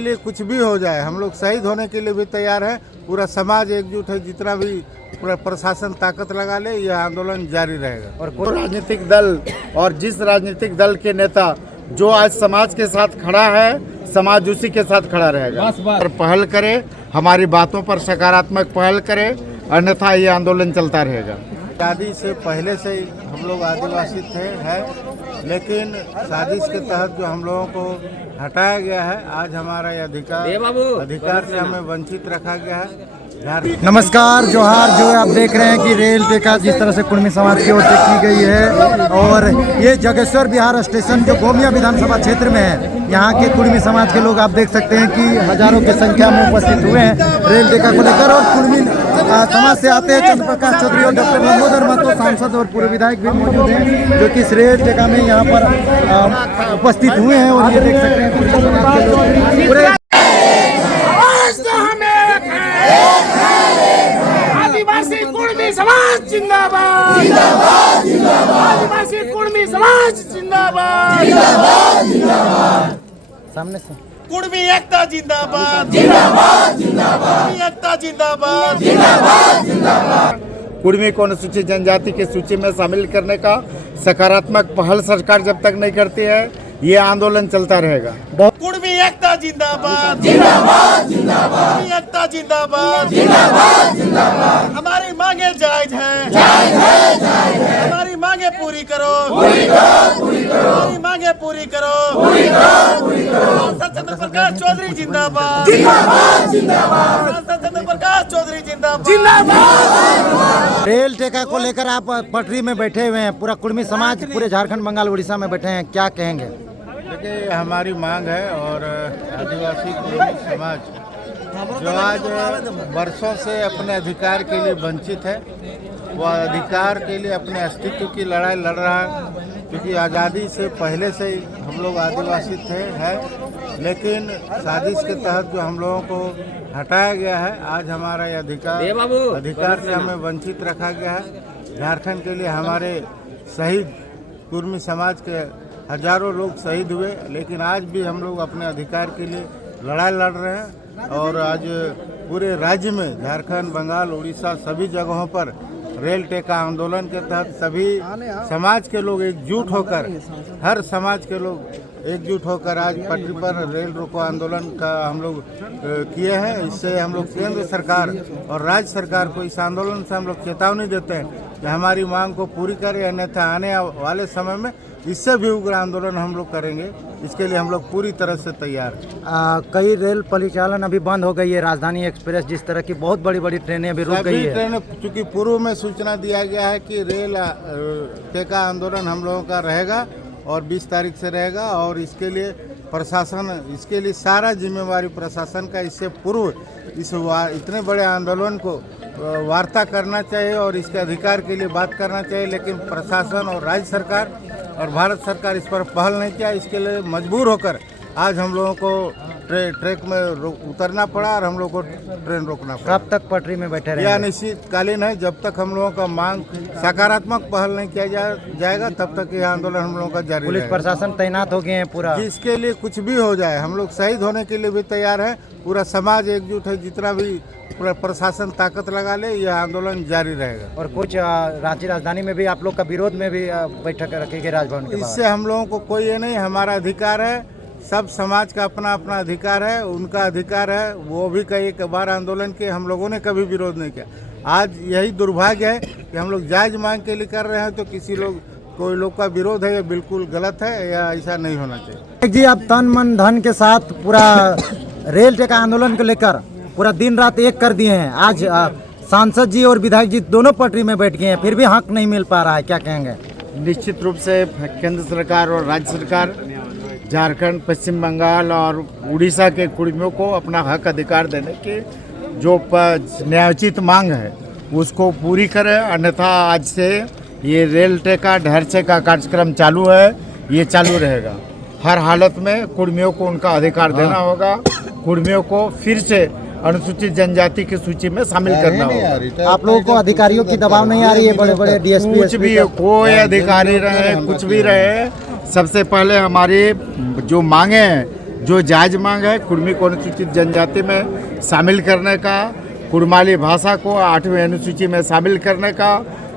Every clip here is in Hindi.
लिए कुछ भी हो जाए, हम लोग शहीद होने के लिए भी तैयार हैं। पूरा समाज एकजुट है, जितना भी पूरा प्रशासन ताकत लगा ले, यह आंदोलन जारी रहेगा। और कोई राजनीतिक दल और जिस राजनीतिक दल के नेता जो आज समाज के साथ खड़ा है, समाज उसी के साथ खड़ा रहेगा। और पहल करे, हमारी बातों पर सकारात्मक पहल करे, अन्यथा ये आंदोलन चलता रहेगा। शादी से पहले से ही हम लोग आदिवासी थे है, लेकिन साजिश के तहत जो हम लोगों को हटाया गया है, आज हमारा ये अधिकार से हमें वंचित रखा गया है। नमस्कार, जोहार। जो आप देख रहे हैं कि रेल टेका जिस तरह से कुर्मी समाज की ओर से की गई है, और ये जगेश्वर बिहार स्टेशन जो गोमिया विधानसभा क्षेत्र में है, यहाँ के कुर्मी समाज के लोग आप देख सकते हैं कि हजारों की संख्या में उपस्थित हुए हैं रेल टेका को लेकर। और कुर्मी समाज से आते हैं चंद्र प्रकाश चौधरी और डॉक्टर लंबोदर महतो, सांसद और पूर्व विधायक भी मौजूद हैं, जो कि इस रेल टेका में यहाँ पर उपस्थित हुए हैं। और ये देख सकते हैं कुर्मी समाज के लोग पूरे आदिवासी कुर्मी समाज जिंदाबाद, जिंदाबाद, जिंदाबाद। आदिवासी कुर्मी समाज जिंदाबाद, जिंदाबाद, जिंदाबाद। सामने से कुर्मी एकता जिंदाबाद, जिंदाबाद, जिंदाबाद। कुर्मी एकता जिंदाबाद, जिंदाबाद, जिंदाबाद। कुर्मी को अनुसूचित जनजाति की सूची में शामिल करने का सकारात्मक पहल सरकार जब तक नहीं करती है, ये आंदोलन चलता रहेगा। कुर्मी एकता जिंदाबाद, जिंदाबाद, जिंदाबाद। कुर्मी एकता जिंदाबाद, जिंदाबाद, जिंदाबाद। हमारी मांगे जायज हैं, जायज है, जायज है। हमारी मांगे पूरी करो, पूरी करो, पूरी करो। हमारी मांगे पूरी करो, पूरी करो, पूरी करो। सांसद चंद्र प्रकाश चौधरी जिंदाबाद, जिंदाबाद, जिंदाबाद। सांसद चंद्र प्रकाश चौधरी जिंदाबाद, जिंदाबाद। रेल टेका को लेकर आप पटरी में बैठे हुए हैं, पूरा कुर्मी समाज पूरे झारखंड, बंगाल, उड़ीसा में बैठे हैं, क्या कहेंगे? देखिए, हमारी मांग है और आदिवासी कुर्मी समाज जो आज वर्षों से अपने अधिकार के लिए वंचित है, वो अधिकार के लिए अपने अस्तित्व की लड़ाई लड़ रहा है। क्योंकि आज़ादी से पहले से ही हम लोग आदिवासी थे है, लेकिन साजिश के तहत जो हम लोगों को हटाया गया है, आज हमारा ये अधिकार से हमें वंचित रखा गया है। झारखंड के लिए हमारे शहीद कुर्मी समाज के हजारों लोग शहीद हुए, लेकिन आज भी हम लोग अपने अधिकार के लिए लड़ाई लड़ रहे हैं। और आज पूरे राज्य में झारखंड, बंगाल, उड़ीसा सभी जगहों पर रेल टेका आंदोलन के तहत सभी समाज के लोग एकजुट होकर, हर समाज के लोग एकजुट होकर आज पटरी पर रेल रोको आंदोलन का हम लोग किए हैं। इससे हम लोग केंद्र सरकार और राज्य सरकार को इस आंदोलन से हम लोग चेतावनी देते हैं कि हमारी मांग को पूरी करें, अन्यथा आने वाले समय में इससे भी उग्र आंदोलन हम लोग करेंगे। इसके लिए हम लोग पूरी तरह से तैयार हैं। कई रेल परिचालन अभी बंद हो गई है, राजधानी एक्सप्रेस जिस तरह की बहुत बड़ी बड़ी ट्रेनें अभी रुक गई है। ट्रेनें, चूँकि पूर्व में सूचना दिया गया है कि रेल टेका आंदोलन हम लोगों का रहेगा और 20 तारीख से रहेगा, और इसके लिए प्रशासन, इसके लिए सारा जिम्मेवारी प्रशासन का। इससे पूर्व इतने बड़े आंदोलन को वार्ता करना चाहिए और इसके अधिकार के लिए बात करना चाहिए, लेकिन प्रशासन और राज्य सरकार और भारत सरकार इस पर पहल नहीं किया। इसके लिए मजबूर होकर आज हम लोगों को ट्रैक में उतरना पड़ा और हम लोग को ट्रेन रोकना पड़ा। कब तक पटरी में बैठे रहेंगे? यह अनिश्चितकालीन है, जब तक हम लोगों का मांग सकारात्मक पहल नहीं किया जाएगा, तब तक यह आंदोलन हम लोगों का जारी पुलिस रहेगा। प्रशासन तैनात हो गए हैं पूरा, जिसके लिए कुछ भी हो जाए, हम लोग शहीद होने के लिए भी तैयार हैं। पूरा समाज एकजुट है, जितना भी पूरा प्रशासन ताकत लगा ले, यह आंदोलन जारी रहेगा। और कुछ रांची राजधानी में भी आप लोग का विरोध में भी बैठक रखेगी राजभवन के इससे हम लोगों को कोई ये नहीं, हमारा अधिकार है, सब समाज का अपना अपना अधिकार है, उनका अधिकार है, वो भी कई बार आंदोलन किए, हम लोगों ने कभी विरोध नहीं किया। आज यही दुर्भाग्य है कि हम लोग जायज मांग के लिए कर रहे हैं, तो कोई लोग का विरोध है, ये बिल्कुल गलत है, या ऐसा नहीं होना चाहिए। जी, आप तन मन धन के साथ पूरा रेल टेका आंदोलन को लेकर पूरा दिन रात एक कर दिए हैं। आज सांसद जी और विधायक जी दोनों पटरी में बैठ गए हैं, फिर भी हक नहीं मिल पा रहा है, क्या कहेंगे? निश्चित रूप से केंद्र सरकार और राज्य सरकार झारखंड, पश्चिम बंगाल और उड़ीसा के कुर्मियों को अपना हक अधिकार देने की जो न्यायोचित मांग है उसको पूरी करे, अन्यथा आज से ये रेल टेका ढहरसे का कार्यक्रम चालू है, ये चालू रहेगा। हर हालत में कुर्मियों को उनका अधिकार देना होगा, कुर्मियों को फिर से अनुसूचित जनजाति की सूची में शामिल करना होगा। आप लोगों को अधिकारियों की दबाव नहीं आ रही है? बड़े बड़े डीएसपी कुछ भी, कोई अधिकारी रहे, कुछ भी रहे, सबसे पहले हमारी जो मांगे हैं जो जायज मांग है कुर्मी को अनुसूचित जनजाति में शामिल करने का, कुड़माली भाषा को 8वीं अनुसूची में शामिल करने का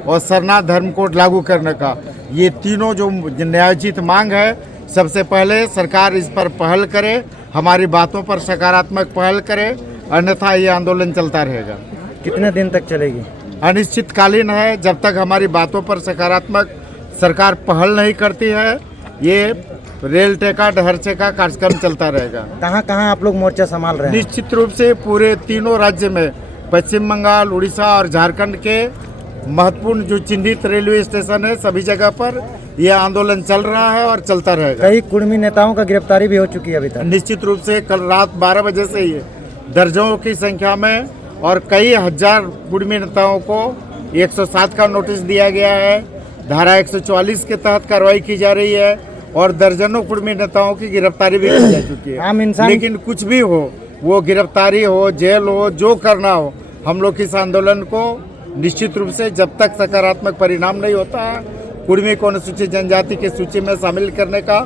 और सरना धर्म कोड लागू करने का, ये तीनों जो न्यायोचित मांग है, सबसे पहले सरकार इस पर पहल करे, हमारी बातों पर सकारात्मक पहल करे, अन्यथा ये आंदोलन चलता रहेगा। कितने दिन तक चलेगी? अनिश्चितकालीन है, जब तक हमारी बातों पर सकारात्मक सरकार पहल नहीं करती है, ये रेल टेका ढहरचे का कार्यक्रम चलता रहेगा। कहाँ कहाँ आप लोग मोर्चा संभाल रहे हैं? निश्चित रूप से पूरे तीनों राज्य में, पश्चिम बंगाल, उड़ीसा और झारखंड के महत्वपूर्ण जो चिन्हित रेलवे स्टेशन है, सभी जगह पर यह आंदोलन चल रहा है और चलता रहेगा। कई कुर्मी नेताओं का गिरफ्तारी भी हो चुकी है अभी तक। निश्चित रूप से कल रात 12 बजे से ही दर्जनों की संख्या में और कई हजार कुर्मी नेताओं को 107 का नोटिस दिया गया है, धारा 144 के तहत कार्रवाई की जा रही है और दर्जनों कुर्मी नेताओं की गिरफ्तारी भी की जा चुकी है। आम इंसान, लेकिन कुछ भी हो, वो गिरफ्तारी हो, जेल हो, जो करना हो, हम लोग इस आंदोलन को निश्चित रूप से जब तक सकारात्मक परिणाम नहीं होता है, कुर्मी को अनुसूचित जनजाति की सूची में शामिल करने का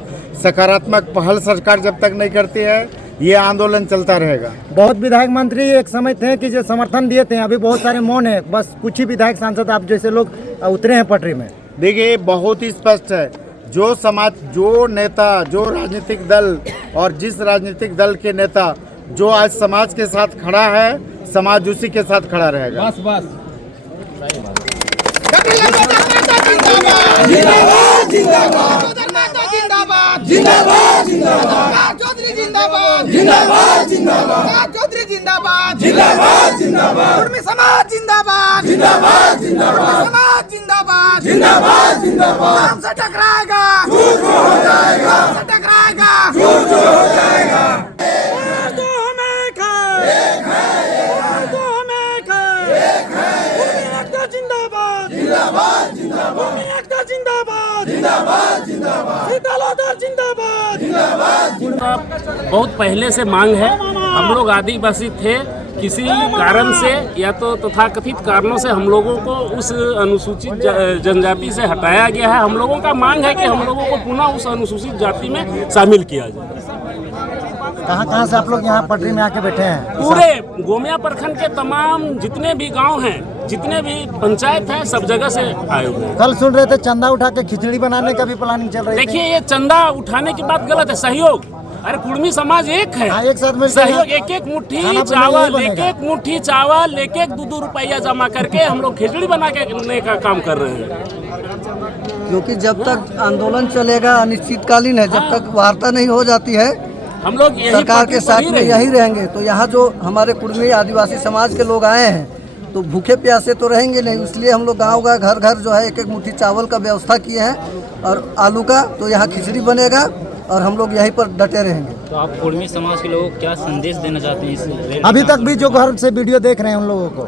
सकारात्मक पहल सरकार जब तक नहीं करती है, ये आंदोलन चलता रहेगा। बहुत विधायक मंत्री एक समय थे कि जो समर्थन दिए थे, अभी बहुत सारे मौन है, बस कुछ ही विधायक सांसद आप जैसे लोग उतरे हैं पटरी में। देखिए, बहुत ही स्पष्ट है, जो समाज, जो नेता, जो राजनीतिक दल और जिस राजनीतिक दल के नेता जो आज समाज के साथ खड़ा है, समाज उसी के साथ खड़ा रहेगा। बस जिंदाबाद जिंदाबाद जिंदाबाद जिंदाबाद जिंदाबाद चौधरी जिंदाबाद जिंदाबाद जिंदाबाद चौधरी जिंदाबाद जिंदाबाद जिंदाबाद कुर्मी समाज जिंदाबाद जिंदाबाद जिंदाबाद समाज जिंदाबाद जिंदाबाद जिंदाबाद हमसे टकराएगा झूठ हो जाएगा, हमसे टकराएगा झूठ हो जाएगा। तो हमें खाए एक है, तो हमें खाए एक है, कुर्मी एकता जिंदाबाद जिंदाबाद जिंदाबाद, एकता जिंदाबाद जिंदाबाद जिंदाबाद, शीतलाधर जिंदाबाद जिंदाबाद। बहुत पहले से मांग है, हम लोग आदिवासी थे, किसी कारण से या तो तथाकथित कारणों से हम लोगों को उस अनुसूचित जनजाति से हटाया गया है। हम लोगों का मांग है कि हम लोगों को पुनः उस अनुसूचित जाति में शामिल किया जाए। कहाँ से आप लोग यहाँ पटरी में आके बैठे हैं? पूरे गोमिया प्रखंड के तमाम जितने भी गांव हैं, जितने भी पंचायत हैं, सब जगह से आए हुए हैं। कल सुन रहे थे चंदा उठा के खिचड़ी बनाने का भी प्लानिंग चल रही है। देखिए, ये चंदा उठाने की बात गलत है, सहयोग। अरे कुर्मी समाज एक है, एक साथ में सहयोग। एक एक मुट्ठी चावल, एक एक मुट्ठी चावल, एक एक 2-2 रुपया जमा करके हम लोग खिचड़ी बना के का काम कर रहे हैं। क्योंकि जब तक आंदोलन चलेगा, अनिश्चितकालीन है, जब तक वार्ता नहीं हो जाती है, हम लोग सरकार के साथ में यही रहेंगे। तो यहाँ जो हमारे कुर्मी आदिवासी समाज के लोग आए हैं, तो भूखे प्यासे तो रहेंगे नहीं, इसलिए हम लोग गाँव का घर घर जो है एक एक मुट्ठी चावल का व्यवस्था किए हैं और आलू का, तो यहाँ खिचड़ी बनेगा और हम लोग यहीं पर डटे रहेंगे। तो आप कुर्मी समाज के लोगों को क्या संदेश देना चाहते हैं इस अभी तक भी जो घर से वीडियो देख रहे हैं उन लोगों को,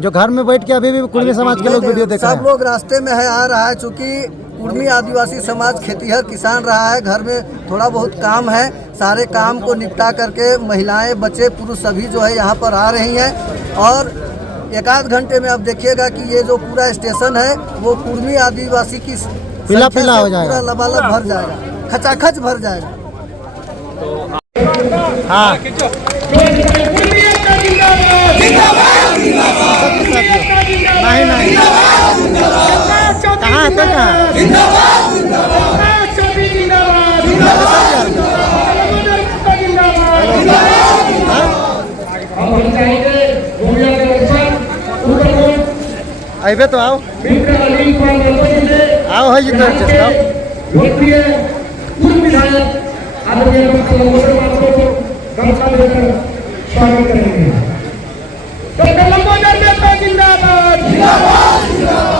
जो घर में बैठ के अभी भी कुर्मी समाज के लोग वीडियो देख रहे हैं? सब लोग रास्ते में है, आ रहा है, चूँकि कुर्मी आदिवासी समाज खेतीहर किसान रहा है, घर में थोड़ा बहुत काम है, सारे काम को निपटा करके महिलाएं, बच्चे, पुरुष सभी जो है यहाँ पर आ रही हैं। और 1-8 घंटे में अब देखिएगा कि ये जो पूरा स्टेशन है वो कुर्मी आदिवासी की पीला पीला हो जाएगा, पूरा लबालब भर जाएगा, खचाखच भर जाएगा। हाँ, नहीं कहाँ है, अबे तो आओ है जी, जिंदाबाद जिंदाबाद।